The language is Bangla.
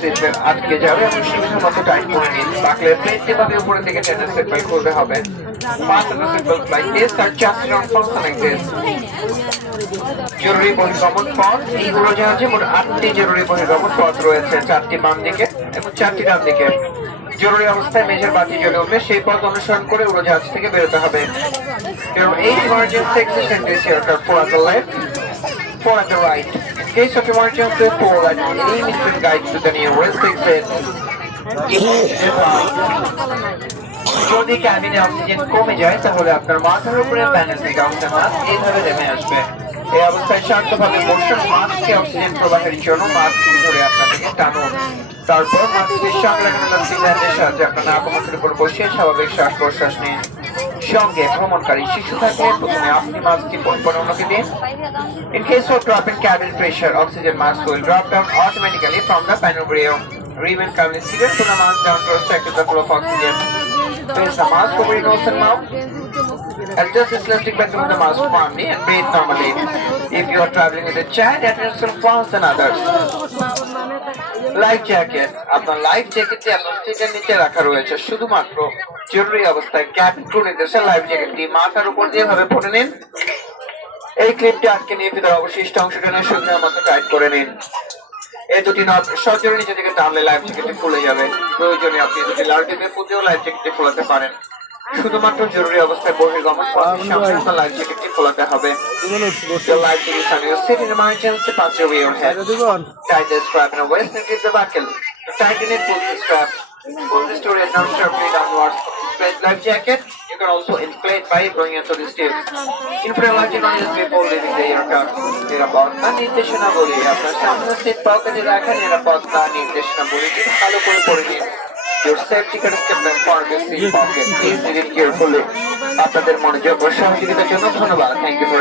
সিট বেল্ট আটকে যাবে এবং সুবিধা মতো টাইট করে নিন। বাকলের প্লেট যেভাবে উপরের দিকে টেনে সিট বেল্ট খুলতে হবে। Fasten the seat belts like this and just don't fasten like this. জরুরি বহির্গমন পথ, এই উড়োজাহাজে মোট 8টি জরুরি বহির্গমন পথ রয়েছে, 4টি বাম দিকে এবং 4টি ডান দিকে। জরুরি অবস্থায় মেঝের বাতি জ্বলে উঠলে সেই পথ অনুসরণ করে উড়োজাহাজ থেকে বেরোতে হবে। There are 8 emergency exits in this aircraft, 4 on the left, 4 on the right. In case of emergency, 4 at any instant guide to the nearest exit. যদি ক্যাবিনে অক্সিজেন কমে যায় তাহলে আপনার মাথার উপরে প্যানেল থেকে অক্সিজেন মাস্ক এইভাবে নেমে আসবে। এই অবস্থায় শান্তভাবে বসুন, মাস্ককে অক্সিজেন প্রবাহের জন্য মাস্ক ধরে আপনাদেরকে টানুন। তারপর মাস্কের সঙ্গে লাগানো সিলিন্ডারের সাহায্যে আপনার নাক মুখের উপর বসিয়ে স্বাভাবিক শ্বাস প্রশ্বাস নিন। সঙ্গে ভ্রমণকারী শিশু থাকলে প্রথমে আপনি মাস্কটি পরিপূর্ণ অন্যকে দিন। In case of drop in cabin pressure, oxygen mask will drop down automatically from the panel rear. Remain calmly seated, put the mask down to restrict the flow of oxygen. Place the mask over your nose and mouth. Adjust this elastic band with the mask firmly and breathe normally. If you are traveling with a child, adjust your faster than others. Life jacket, আপনার লাইফ জ্যাকেটটি আপনার সিটের নিচে রাখা রয়েছে। শুধুমাত্র জরুরি অবস্থায় ক্যাবিন ক্রু নির্দেশে লাইফ জ্যাকেটটি মাথার উপর দিয়ে ভাবে পরে নিন। এই ক্লিপটি আটকে নিয়ে ভিতরে অবশিষ্ট অংশ টেনে সুবিধার মতো টাইট করে নিন। এই দুটি নট সজোরে নিচে দিকে টানলে লাইফ জ্যাকেটটি খুলে যাবে। প্রয়োজনে আপনি দুটি লাল টিপে পুঁতেও লাইফ জ্যাকেটটি খোলাতে পারেন। শুধুমাত্র জরুরি অবস্থায় বহির্গমন পথে লাইফ জ্যাকেটটি খোলাতে হবে। The life jacket is on your seat in emergency, pass over your head. Tie the strap in a waist and grip the buckle. To tighten it, pull the strap. Pull the story and sharply downwards. Inflate life jacket. You can also inflate by blowing into the steel. Inflate life jacket is before leaving the aircraft. নিরাপত্তা নির্দেশনাবলী, আপনার সামনে সিট পকেটে রাখা নিরাপত্তা নির্দেশনাবলীটি ভালো করে পড়ে নিন। Your safety card is kept in front of your seat pocket. Please read it carefully. আপনাদের মনোযোগ ও সহযোগিতার জন্য ধন্যবাদ। Thank you.